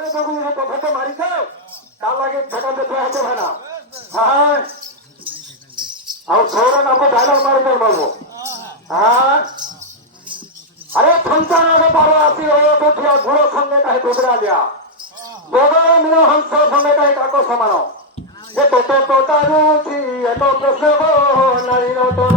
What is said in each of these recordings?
কথাটা মারিছে তার লাগে ঠেকা দেখতে হতে হয় না। হ্যাঁ আর সৌরভ আমাকে ডায়লগ মারি বলবো। হ্যাঁ আরে সন্তান বারো আসি হয়ে উঠিয়া গুড়ো সঙ্গে কাহে ডুবরা দিয়া বড় মিনো হংস সঙ্গে কাহে কাকো সমান যে তোত তোতা রুচি এত প্রসব নারী রতন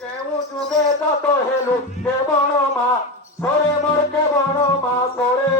কেউ যুগে যত হেলু কে বড় মা সরে মর কে বড় মা সরে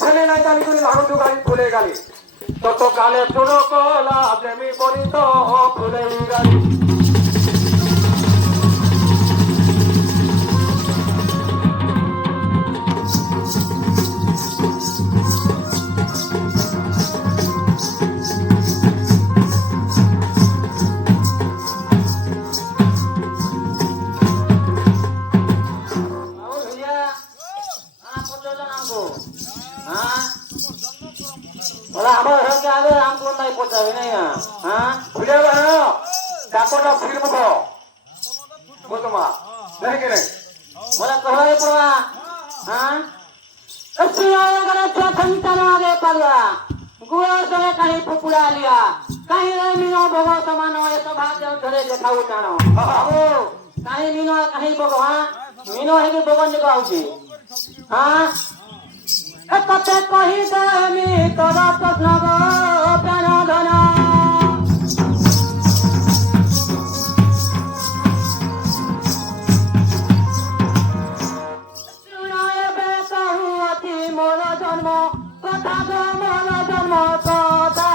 ছেলে নাই জানি করে লাগুন গাড়ি ফুলে গাড়ি তত কালে চুলো কলা প্রেমী বলিত ফুলে গাড়ি আমার সঙ্গে আগে আমকো নাই পচাবে নাই না হ্যাঁ বুঝা গেল ডাকটা ফিরব তো বুঝমা নাই কে নাই বলা কই পড়া হ্যাঁ আসিয়া গেল সন্তান আগে পাগলা গুয়া সঙ্গে কাহি পুপুড়া লিয়া কাহি মিনো ভগ সমান হয় তো ভাগ ধরে দেখাও জানো ও কাহি মিনো কাহি ভগ হ্যাঁ মিনো হেকে ভগন দিবা উঠি হ্যাঁ কতে কহি দেমি তোর প্রশ্ন প্রাণ ধন শুনাইবে কহু অতি মোর জন্ম কথা গো মোর জন্ম কথা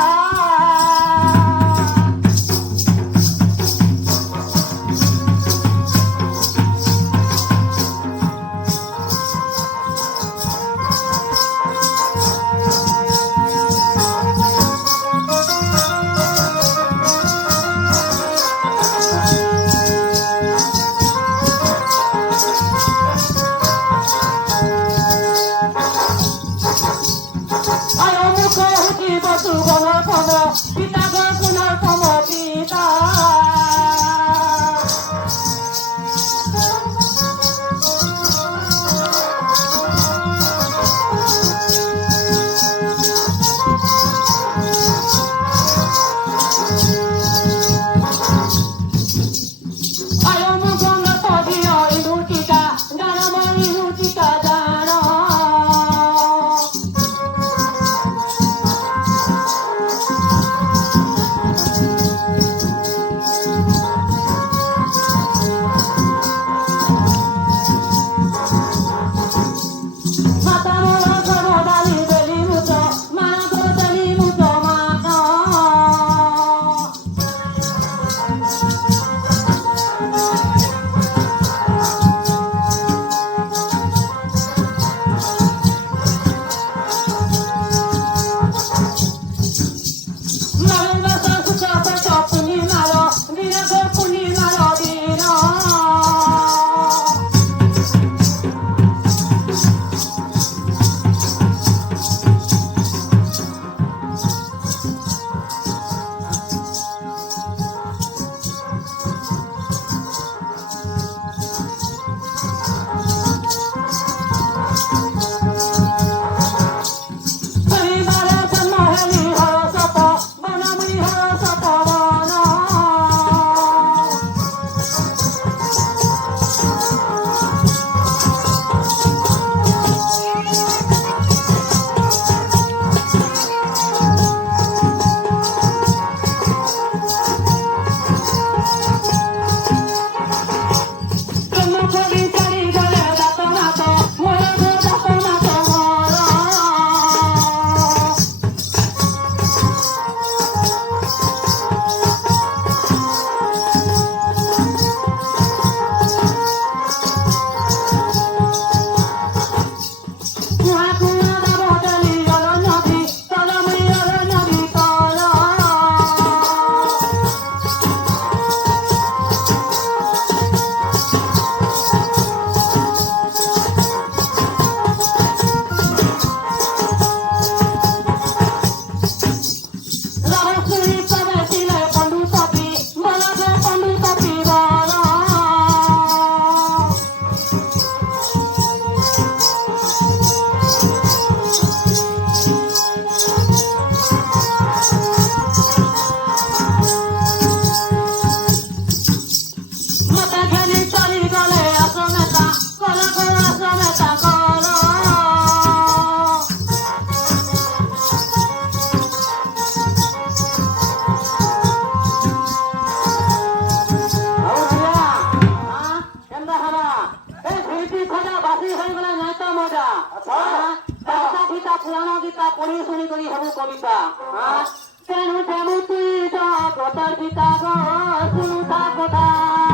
পঢ়ি শুনি কৰি হব কবিতা কেন ঠেমু তুই জগতৰ পিতা গো শুনো তা কথা